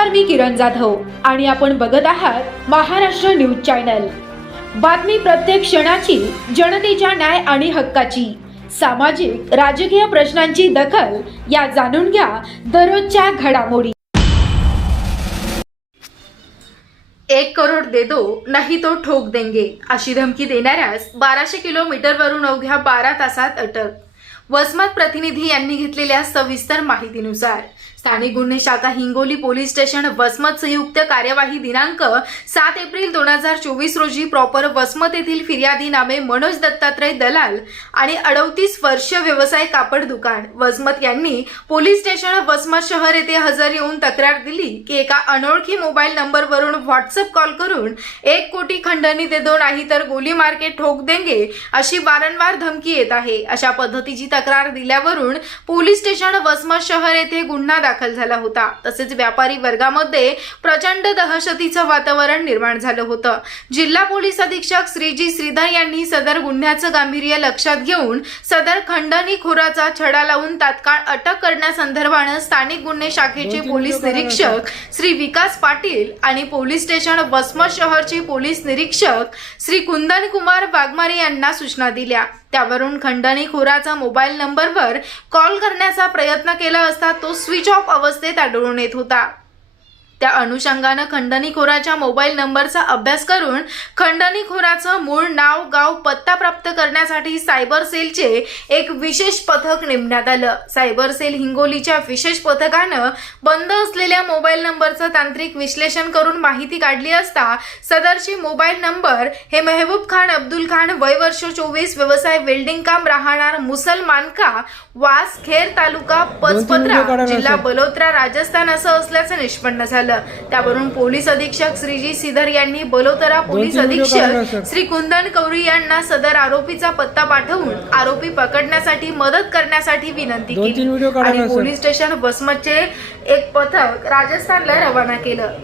नमस्कार, मी किरण जाधव आणि आपण बघत आहात महाराष्ट्र न्यूज चॅनल। बातमी प्रत्येक क्षणाची, जनतेच्या न्याय आणि हक्काची, सामाजिक राजकीय प्रश्नांची दखल या जाणून घ्या दररोजच्या घडामोडी। 1 करोड दे दो नहीं तो ठोक देंगे अशी धमकी देणाऱ्यास 1200 किलोमीटरवरून अवघ्या 12 तासात अटक। वसमत प्रतिनिधी यांनी घेतलेल्या सविस्तर माहितीनुसार स्थानिक गुन्हे शाखा हिंगोली पोलीस स्टेशन वसमत संयुक्त कार्यवाही दिनांक 7 एप्रिल 2024 रोजी प्रॉपर वसमत येथील फिर्यादी नामे मनोज दत्तात्रय दलाल आणि 38 वर्षीय व्यवसाय कापड दुकान वसमत यांनी पोलीस स्टेशन वसमत शहर येथे हजर येऊन तक्रार दिली की एका अनोळखी मोबाईल नंबरवरून व्हॉट्सअप कॉल करून 1 कोटी खंडणी दे दो नाही तर गोली मार के ठोक देंगे अशी वारंवार धमकी येत आहे। अशा पद्धतीची तक्रार दिल्यावरून पोलीस स्टेशन वसमत शहर येथे गुन्हा दाखल झाला होता। तसेच व्यापारी वर्गामध्ये प्रचंड दहशतीचं वातावरण निर्माण झालं होतं। जिल्हा पोलीस अधीक्षक श्रीजी श्रीधर यांनी सदर गुन्ह्याचं गांभीर्य लक्षात घेऊन सदर खंडणीखोराचा छडा लावून तात्काळ अटक करण्यासंदर्भाने स्थानिक गुन्हे शाखेचे पोलीस निरीक्षक श्री विकास पाटील आणि पोलीस स्टेशन वसमत शहरचे पोलीस निरीक्षक श्री कुंदन कुमार वाघमारे यांना सूचना दिल्या। त्यावरून खंडणीखोराचा मोबाईल नंबरवर कॉल करण्याचा प्रयत्न केला असता तो स्विच ऑफ अवस्थेत आढळून येत होता। त्या अनुषंगाने खंडणीखोराच्या मोबाईल नंबरचा अभ्यास करून खंडणीखोराचं मूळ नाव, गाव, पत्ता प्राप्त करण्यासाठी सायबर सेलचे एक विशेष पथक नेमण्यात आलं। सायबर सेल हिंगोलीच्या विशेष पथकानं बंद असलेल्या मोबाईल नंबरचं तांत्रिक विश्लेषण करून माहिती काढली असता सदरचे मोबाईल नंबर हे मेहबूब खान अब्दुल खान, वय वर्ष 24, व्यवसाय वेल्डिंग काम, राहणार मुसलमान का, वास, खेर तालुका पचपत्रा, जिल्हा बलोत्रा, राजस्थान असं असल्याचं निष्पन्न झालं। त्यावरून पोलीस अधीक्षक श्रीजी श्रीधर यांनी बलोतरा पोलीस अधीक्षक श्री कुंदन कौरी यांना सदर आरोपीचा पत्ता पाठवून आरोपी पकडण्यासाठी मदत करण्यासाठी विनंती केली आणि पोलीस स्टेशन वसमतचे एक पथक राजस्थानला रवाना केलं।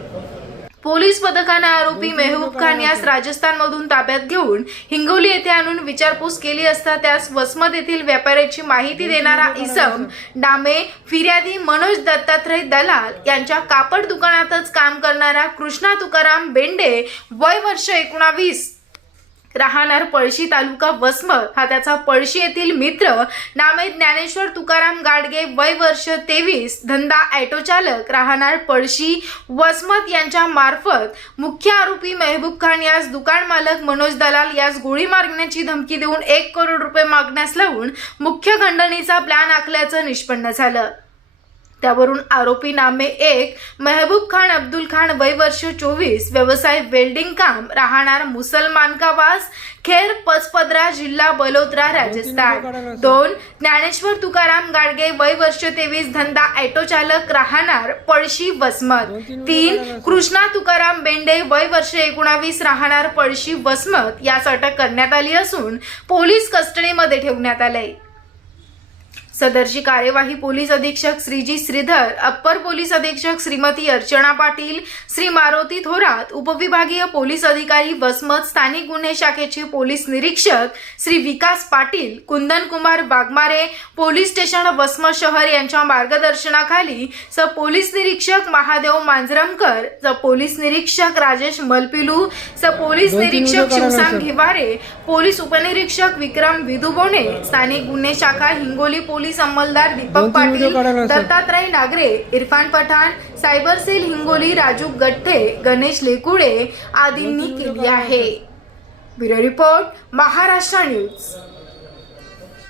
पोलीस पथकाने आरोपी मेहबूब खान यास राजस्थानमधून ताब्यात घेऊन हिंगोली येथे आणून विचारपूस केली असता त्यास वसमत येथील व्यापाऱ्याची माहिती देणारा इसम नामे फिर्यादी मनोज दत्तात्रय दलाल यांच्या कापड दुकानातच काम करणारा कृष्णा तुकाराम बेंडे, वय वर्ष 19, राहणार पळशी तालुका वसमत हा त्याचा पळशी येथील मित्र नामे ज्ञानेश्वर तुकाराम गाडगे, वय वर्ष 23, धंदा ऑटो चालक, राहणार पळशी वसमत यांच्या मार्फत मुख्य आरोपी मेहबूब खान यास दुकान मालक मनोज दलाल यास गोळी मारण्याची धमकी देऊन 1 करोड रुपये मागण्यास लावून मुख्य खंडणीचा प्लॅन आखल्याचं निष्पन्न झालं। त्यावरून आरोपी नामे 1 मेहबूब खान अब्दुल खान, वय वर्ष 24, व्यवसाय वेल्डिंग काम, राहणार मुसलमान का, वास, खेर पचपद्रा, जिल्हा बलोत्रा, राजस्थान। 2 ज्ञानेश्वर तुकाराम गाडगे, वय वर्ष 23, धंदा ऑटो चालक, राहणार पळशी वसमत। 3 कृष्णा तुकाराम बेंडे, वय वर्ष 19, राहणार पळशी वसमत यास अटक करण्यात आली असून पोलीस कस्टडीमध्ये ठेवण्यात आले। सदरची कार्यवाही पोलीस अधीक्षक श्रीजी श्रीधर, अप्पर पोलीस अधीक्षक श्रीमती अर्चना पाटील, श्री मारुती थोरात, उपविभागीय पोलीस अधिकारी वसमत, स्थानिक गुन्हे शाखेचे पोलीस निरीक्षक श्री विकास पाटील, कुंदन कुमार वाघमारे, पोलीस स्टेशन वसमत शहर यांच्या मार्गदर्शनाखाली स पोलीस निरीक्षक महादेव मांजरमकर, स पोलीस निरीक्षक राजेश मलपिलू, स पोलीस निरीक्षक शिवसान घेवारे, पोलीस उपनिरीक्षक विक्रम विदुबोने, स्थानिक गुन्हे शाखा हिंगोली पोलीस अंमलदार दीपक पाटील, दत्तात्रय नागरे, इरफान पठाण, सायबर सेल हिंगोली राजू गठ्ठे, गणेश लेकुडे आदींनी केली आहे। Bureau report, Maharashtra news.